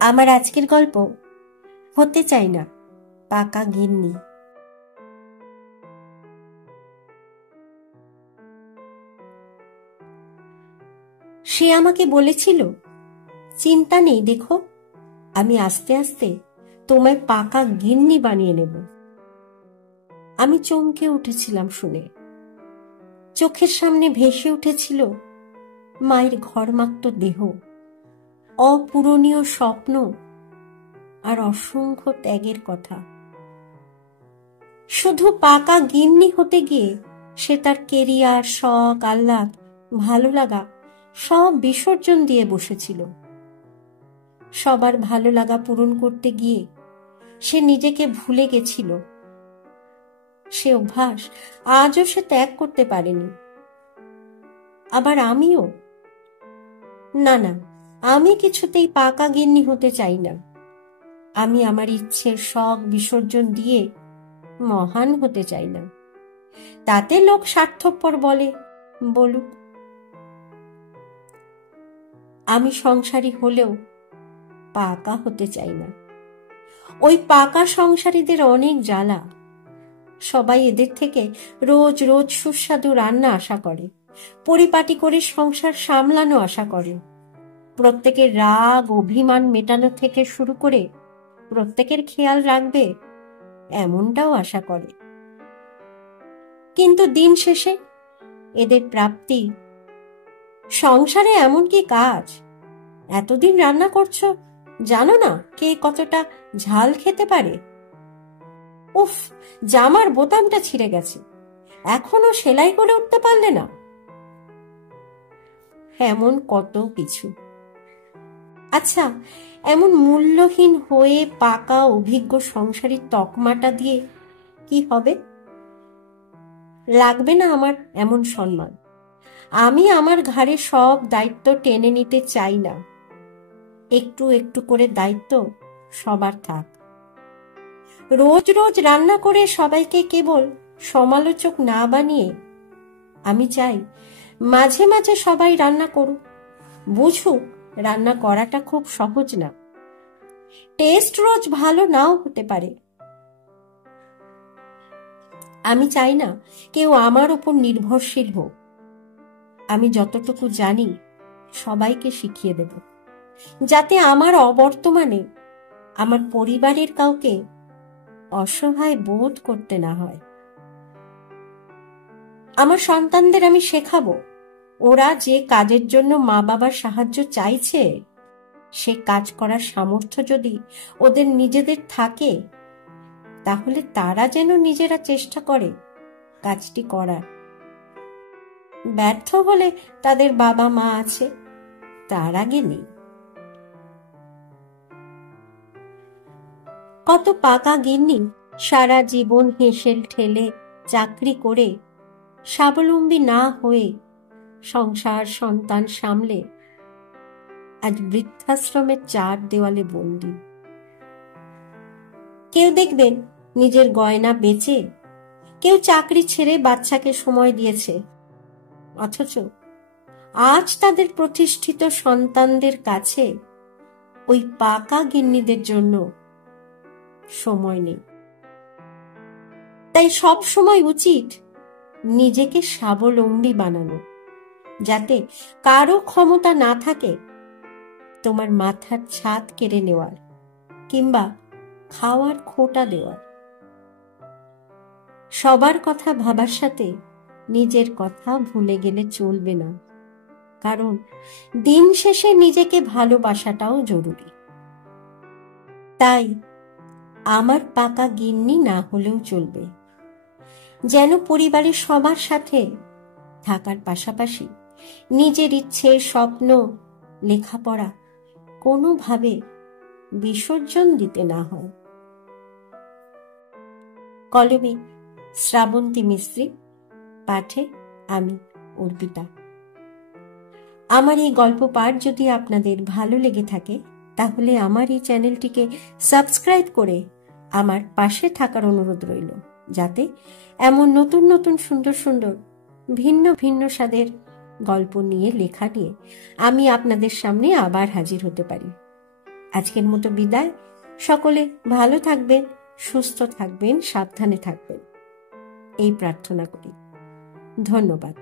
আমার আজকের গল্প হতে চাই না পাকা গিন্নি। সে আমাকে বলেছিল, চিন্তা নেই, দেখো আমি আস্তে আস্তে তোমায় পাকা গিন্নি বানিয়ে নেব। আমি চমকে উঠেছিলাম শুনে। চোখের সামনে ভেসে উঠেছিল মায়ের ঘরমাক্ত দেহ, অপূরণীয় স্বপ্ন আর অসংখ্য ত্যাগের কথা। শুধু পাকা গিন্নি হতে গিয়ে সে তার কেরিয়ার, শখ, আহ্লাদ, ভালো লাগা সব বিসর্জন দিয়ে বসেছিল। সবার ভালো লাগা পূরণ করতে গিয়ে সে নিজেকে ভুলে গেছিল। সে অভ্যাস আজও সে ত্যাগ করতে পারেনি। আবার আমিও না, আমি কিছুতেই পাকা গিন্নি হতে চাই না। আমি আমার ইচ্ছের শখ বিসর্জন দিয়ে মহান হতে চাই না। তাতে লোক স্বার্থপর বলে, বলুক। আমি সংসারী হলেও পাকা হতে চাই না। ওই পাকা সংসারীদের অনেক জ্বালা। সবাই এদের থেকে রোজ রোজ সুস্বাদু রান্না আশা করে, পরিপাটি করে সংসার সামলানো আশা করে, প্রত্যেকের রাগ অভিমান মেটানো থেকে শুরু করে প্রত্যেকের খেয়াল রাখবে এমনটাও আশা করে। কিন্তু দিন শেষে এদের প্রাপ্তি সংসারে এমন কি কাজ? এতদিন রান্না করছো, জানো না কে কতটা ঝাল খেতে পারে? উফ, জামার বোতামটা ছিঁড়ে গেছে, এখনো সেলাই করে উঠতে পারলে না? এমন কত কিছু। আচ্ছা, এমন মূল্যহীন হয়ে পাকা অভিজ্ঞ সংসারী তকমাটা দিয়ে কি হবে? লাগবে না আমার এমন সম্মান। আমি আমার ঘাড়ে সব দায়িত্ব টেনে নিতে চাই না। একটু একটু করে দায়িত্ব সবার থাক। রোজ রোজ রান্না করে সবাইকে কেবল সমালোচক না বানিয়ে আমি চাই মাঝে মাঝে সবাই রান্না করুক, বুঝুক রান্না করাটা খুব সহজ না। টেস্ট রোজ ভালো নাও হতে পারে। আমি চাই না কেউ আমার উপর নির্ভরশীল হোক। আমি যতটুকু জানি সবাইকে শিখিয়ে দেব, যাতে আমার অবর্তমানে আমার পরিবারের কাউকে অসহায় বোধ করতে না হয়। আমার সন্তানদের আমি শেখাবো, ওরা যে কাজের জন্য মা বাবার সাহায্য চাইছে, সে কাজ করার সামর্থ্য যদি ওদের নিজেদের থাকে, তাহলে তারা যেন নিজেরা চেষ্টা করে কাজটি করার। ব্যর্থ হলে তাদের বাবা মা আছে, তার আগে নেই। কত পাকা গিন্নি সারা জীবন হেসেল ঠেলে চাকরি করে স্বাবলম্বী না হয়ে সংসার সন্তান সামলে আজ বৃদ্ধাশ্রমের চার দেওয়ালে বন্দী। কেউ দেখবেন নিজের গয়না বেচে, কেউ চাকরি ছেড়ে বাচ্চাকে সময় দিয়েছে, অথচ আজ তাদের প্রতিষ্ঠিত সন্তানদের কাছে ওই পাকা গিন্নিদের জন্য সময় নেই। তাই সব সময় উচিত নিজেকে স্বাবলম্বী বানানো, যাতে কারো ক্ষমতা না থাকে তোমার মাথার ছাদ কেড়ে নেওয়ার কিংবা খাওয়ার খোঁটা দেওয়ার। সবার কথা ভাবার সাথে নিজের কথা ভুলে গেলে চলবে না, কারণ দিন শেষে নিজেকে ভালোবাসাটাও জরুরি। তাই আমার পাকা গিন্নি না হলেও চলবে, যেন পরিবারের সবার সাথে থাকার পাশাপাশি নিজের ইচ্ছে, স্বপ্ন, লেখাপড়া কোনোভাবে বিসর্জন দিতে না হয়। কলমে শ্রাবন্তী মিস্ত্রি, পাঠে আমি অর্পিতা। আমার এই গল্প পাঠ যদি আপনাদের ভালো লেগে থাকে, তাহলে আমার এই চ্যানেলটিকে সাবস্ক্রাইব করে আমার পাশে থাকার অনুরোধ রইল, যাতে এমন নতুন নতুন সুন্দর সুন্দর ভিন্ন ভিন্ন স্বাদের গল্প নিয়ে, লেখা নিয়ে আমি আপনাদের সামনে আবার হাজির হতে পারি। আজকের মতো বিদায়। সকলে ভালো থাকবেন, সুস্থ থাকবেন, সাবধানে থাকবেন, এই প্রার্থনা করি। ধন্যবাদ।